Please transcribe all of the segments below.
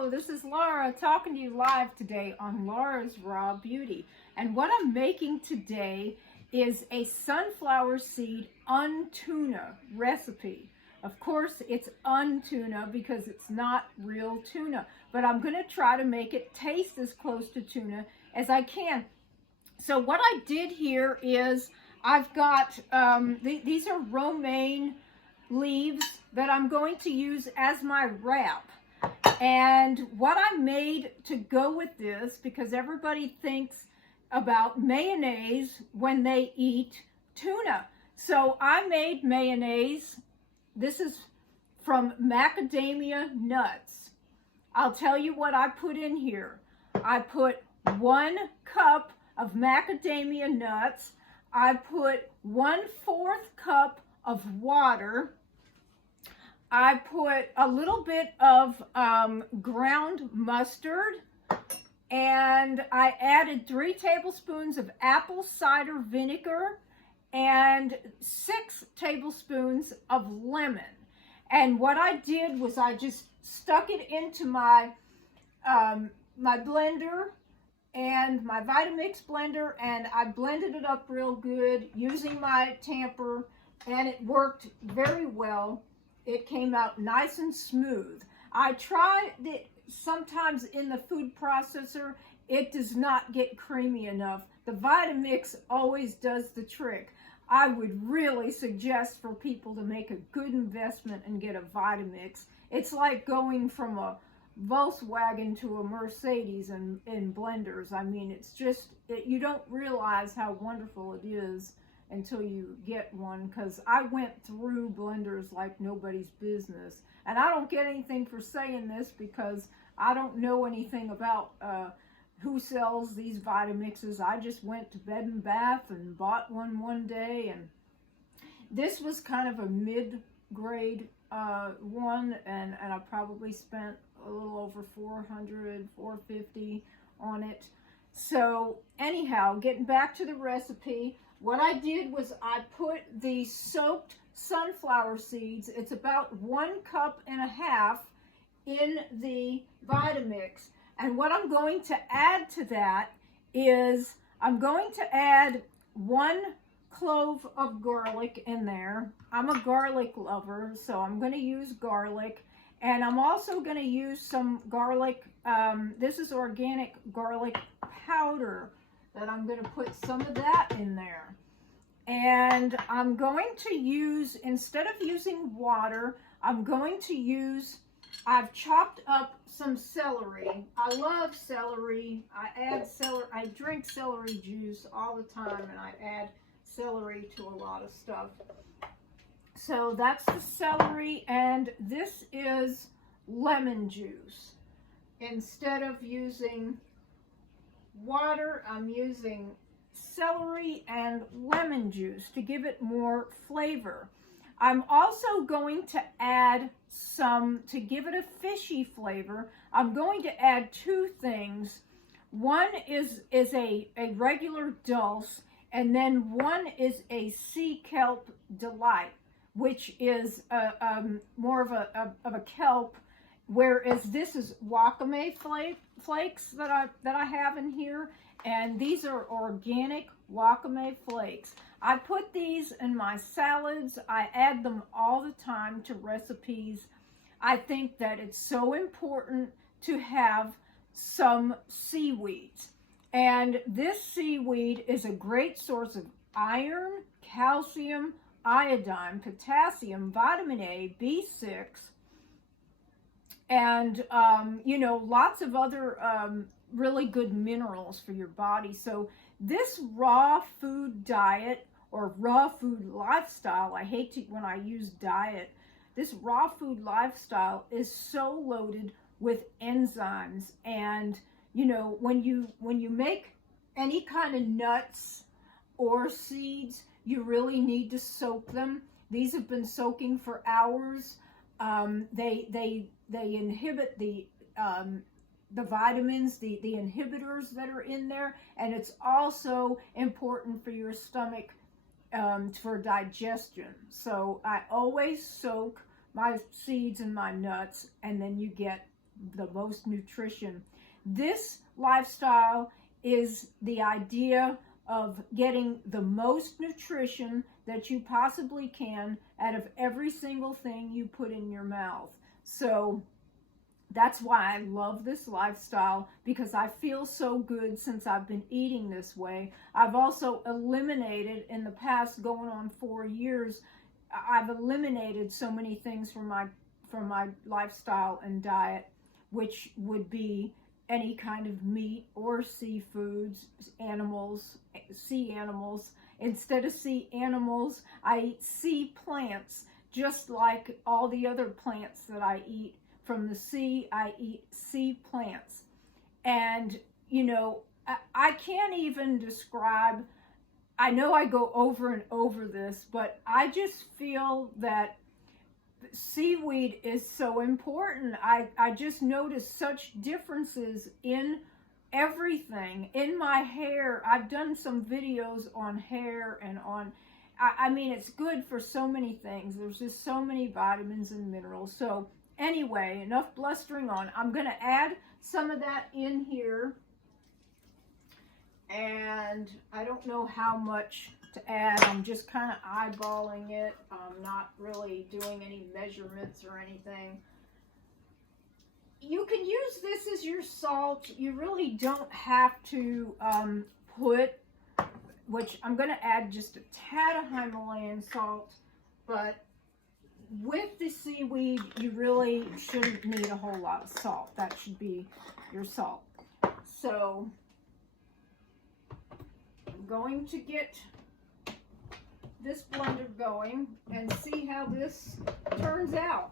Hello, this is Laura talking to you live today on Laura's Raw Beauty. And what I'm making today is a sunflower seed untuna recipe. Of course, it's untuna because it's not real tuna, but I'm going to try to make it taste as close to tuna as I can. So what I did here is I've got, these are romaine leaves that I'm going to use as my wrap. And what I made to go with this, because everybody thinks about mayonnaise when they eat tuna. So I made mayonnaise. This is from macadamia nuts. I'll tell you what I put in here. I put 1 cup of macadamia nuts. I put 1/4 cup of water. I put a little bit of ground mustard, and I added 3 tablespoons of apple cider vinegar and 6 tablespoons of lemon. And what I did was I just stuck it into my my blender and my Vitamix blender, and I blended it up real good using my tamper, and it worked very well. It came out nice and smooth. I tried it sometimes in the food processor. It does not get creamy enough. The Vitamix always does the trick. I would really suggest for people to make a good investment and get a Vitamix. It's like going from a Volkswagen to a Mercedes in blenders. I mean, it's just, you don't realize how wonderful it is until you get one, because I went through blenders like nobody's business. And I don't get anything for saying this because I don't know anything about who sells these Vitamixes. I just went to Bed and Bath and bought one day, and this was kind of a mid-grade one, and I probably spent a little over $450 on it. So anyhow, getting back to the recipe, what I did was I put the soaked sunflower seeds, it's about 1.5 cups, in the Vitamix. And what I'm going to add to that is I'm going to add 1 clove of garlic in there. I'm a garlic lover, so I'm going to use garlic. And I'm also going to use some garlic, this is organic garlic powder, that I'm going to put some of that in there. And I'm going to use, instead of using water, I'm going to use, I've chopped up some celery. I love celery. I add celery, I drink celery juice all the time, and I add celery to a lot of stuff. So that's the celery, and this is lemon juice. Instead of using water, I'm using celery and lemon juice to give it more flavor. I'm also going to add some, to give it a fishy flavor, I'm going to add 2 things. One is a regular dulce, and then one is a sea kelp delight, which is more of a kelp, whereas this is wakame flakes that I have in here, and these are organic wakame flakes. I put these in my salads. I add them all the time to recipes. I think that it's so important to have some seaweeds, and this seaweed is a great source of iron, calcium, iodine, potassium, vitamin A, B6, and you know, lots of other really good minerals for your body. So this raw food diet, or raw food lifestyle, I hate to when I use diet, this raw food lifestyle is so loaded with enzymes. And you know, when you make any kind of nuts or seeds, you really need to soak them. These have been soaking for hours. They inhibit the vitamins, the inhibitors that are in there, and it's also important for your stomach for digestion. So I always soak my seeds and my nuts, and then you get the most nutrition. This lifestyle is the idea of getting the most nutrition that you possibly can out of every single thing you put in your mouth. So that's why I love this lifestyle, because I feel so good since I've been eating this way. I've also eliminated, in the past going on 4 years, I've eliminated so many things from my lifestyle and diet, which would be any kind of meat or seafoods, animals, sea animals. Instead of sea animals, I eat sea plants, just like all the other plants that I eat from the sea. I eat sea plants. And, you know, I can't even describe, I know I go over and over this, but I just feel that seaweed is so important. I just noticed such differences in everything. In my hair, I've done some videos on hair and on, I mean, it's good for so many things. There's just so many vitamins and minerals. So anyway, enough blustering on. I'm going to add some of that in here. And I don't know how much to add. I'm just kind of eyeballing it. I'm not really doing any measurements or anything. You can use this as your salt. You really don't have to put, which I'm going to add just a tad of Himalayan salt, but with the seaweed, you really shouldn't need a whole lot of salt. That should be your salt. So I'm going to get this blender going and see how this turns out.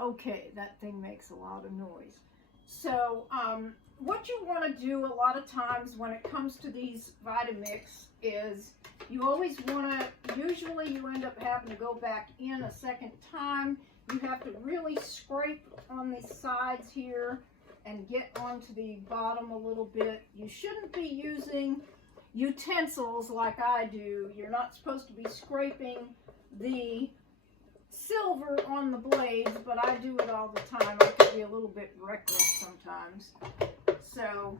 Okay, that thing makes a lot of noise. So what you want to do a lot of times when it comes to these Vitamix is you always want to, usually you end up having to go back in a second time. You have to really scrape on the sides here and get onto the bottom a little bit. You shouldn't be using utensils like I do. You're not supposed to be scraping the silver on the blades, but I do it all the time. I could be a little bit reckless sometimes. So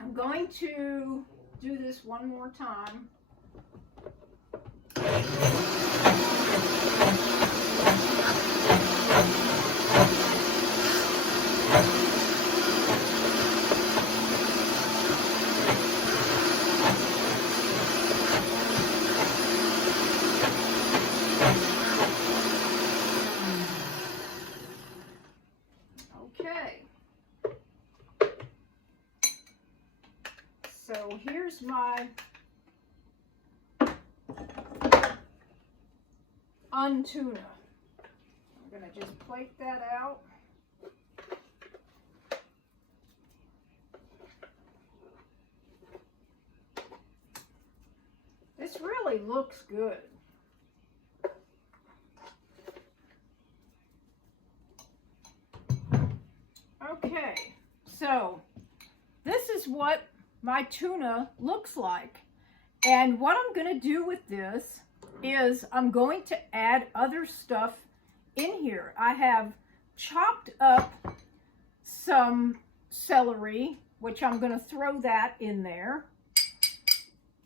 I'm going to do this one more time. So here's my untuna. I'm going to just plate that out. This really looks good. Okay, so this is what my tuna looks like. And what I'm going to do with this is I'm going to add other stuff in here. I have chopped up some celery, which I'm going to throw that in there.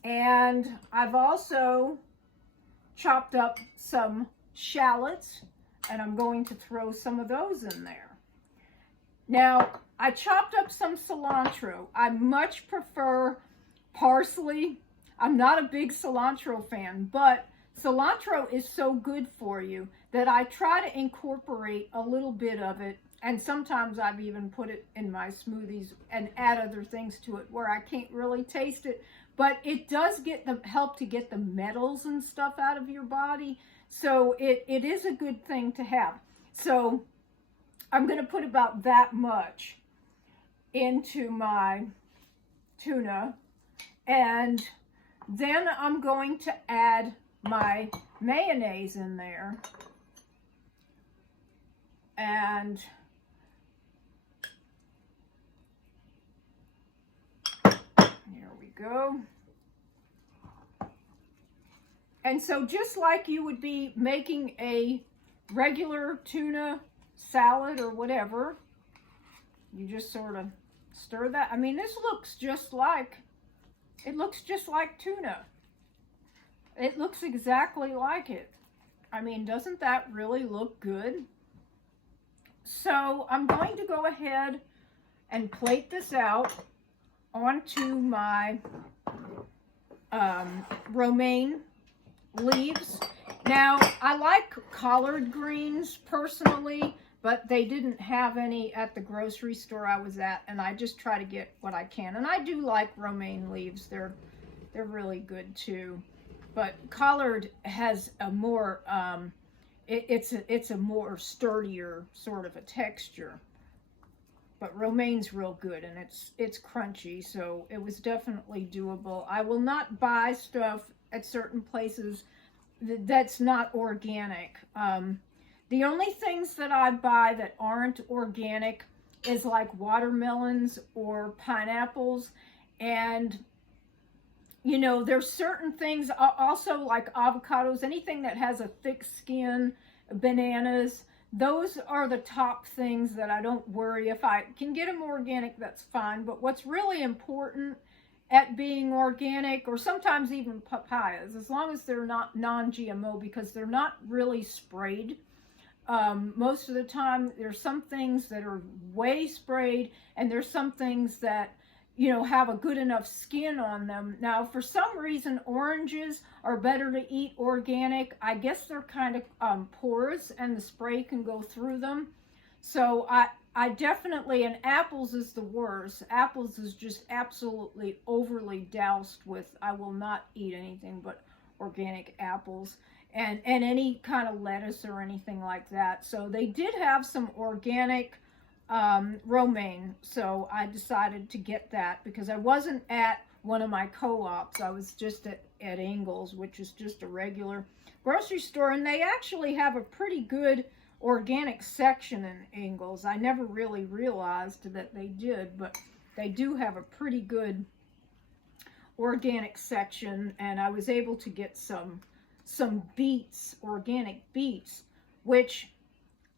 And I've also chopped up some shallots, and I'm going to throw some of those in there. Now, I chopped up some cilantro. I much prefer parsley. I'm not a big cilantro fan, but cilantro is so good for you that I try to incorporate a little bit of it. And sometimes I've even put it in my smoothies and add other things to it where I can't really taste it. But it does help to get the metals and stuff out of your body. So it is a good thing to have. So I'm going to put about that much into my tuna. And then I'm going to add my mayonnaise in there. And there we go. And so just like you would be making a regular tuna salad or whatever, you just sort of stir that. I mean, this looks just like, it looks just like tuna. It looks exactly like it. I mean, doesn't that really look good? So I'm going to go ahead and plate this out onto my romaine leaves. Now, I like collard greens personally, but they didn't have any at the grocery store I was at, and I just try to get what I can. And I do like romaine leaves. They're really good too. But collard has a more it's a more sturdier sort of a texture. But romaine's real good, and it's crunchy, so it was definitely doable. I will not buy stuff at certain places that's not organic. The only things that I buy that aren't organic is like watermelons or pineapples. And, you know, there's certain things, also like avocados, anything that has a thick skin, bananas. Those are the top things that I don't worry. If I can get them organic, that's fine. But what's really important at being organic, or sometimes even papayas, as long as they're not non-GMO, because they're not really sprayed. Most of the time, there's some things that are way sprayed, and there's some things that, you know, have a good enough skin on them. Now, for some reason, oranges are better to eat organic. I guess they're kind of porous, and the spray can go through them. So I definitely, and apples is the worst. Apples is just absolutely overly doused with, I will not eat anything but organic apples. And any kind of lettuce or anything like that. So they did have some organic romaine, so I decided to get that because I wasn't at one of my co-ops. I was just at Ingles, which is just a regular grocery store, and they actually have a pretty good organic section in Ingles. I never really realized that they did, but they do have a pretty good organic section, and I was able to get some beets, organic beets, which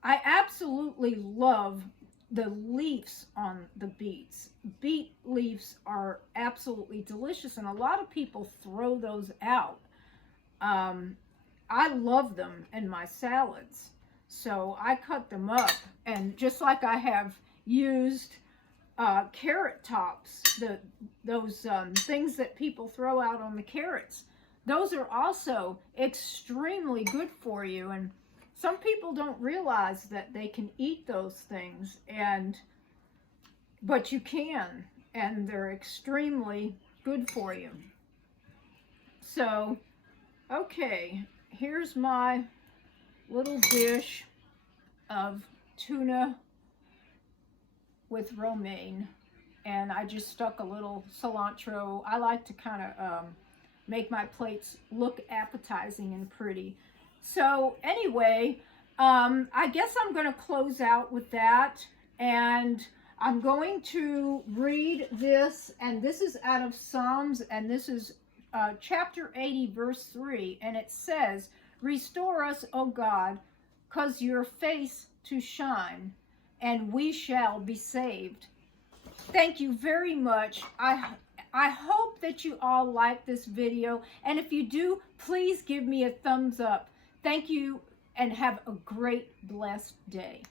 I absolutely love the leaves on the beets. Beet leaves are absolutely delicious, and a lot of people throw those out. I love them in my salads, so I cut them up, and just like I have used carrot tops, those things that people throw out on the carrots, those are also extremely good for you, and some people don't realize that they can eat those things, but you can, and they're extremely good for you. So, okay, here's my little dish of tuna with romaine, and I just stuck a little cilantro. I like to kind of make my plates look appetizing and pretty. So anyway, I guess I'm going to close out with that, and I'm going to read this, and this is out of Psalms, and this is chapter 80, verse 3, and it says, "Restore us, O God, cause your face to shine, and we shall be saved." Thank you very much. I hope that you all like this video, and if you do, please give me a thumbs up. Thank you, and have a great, blessed day.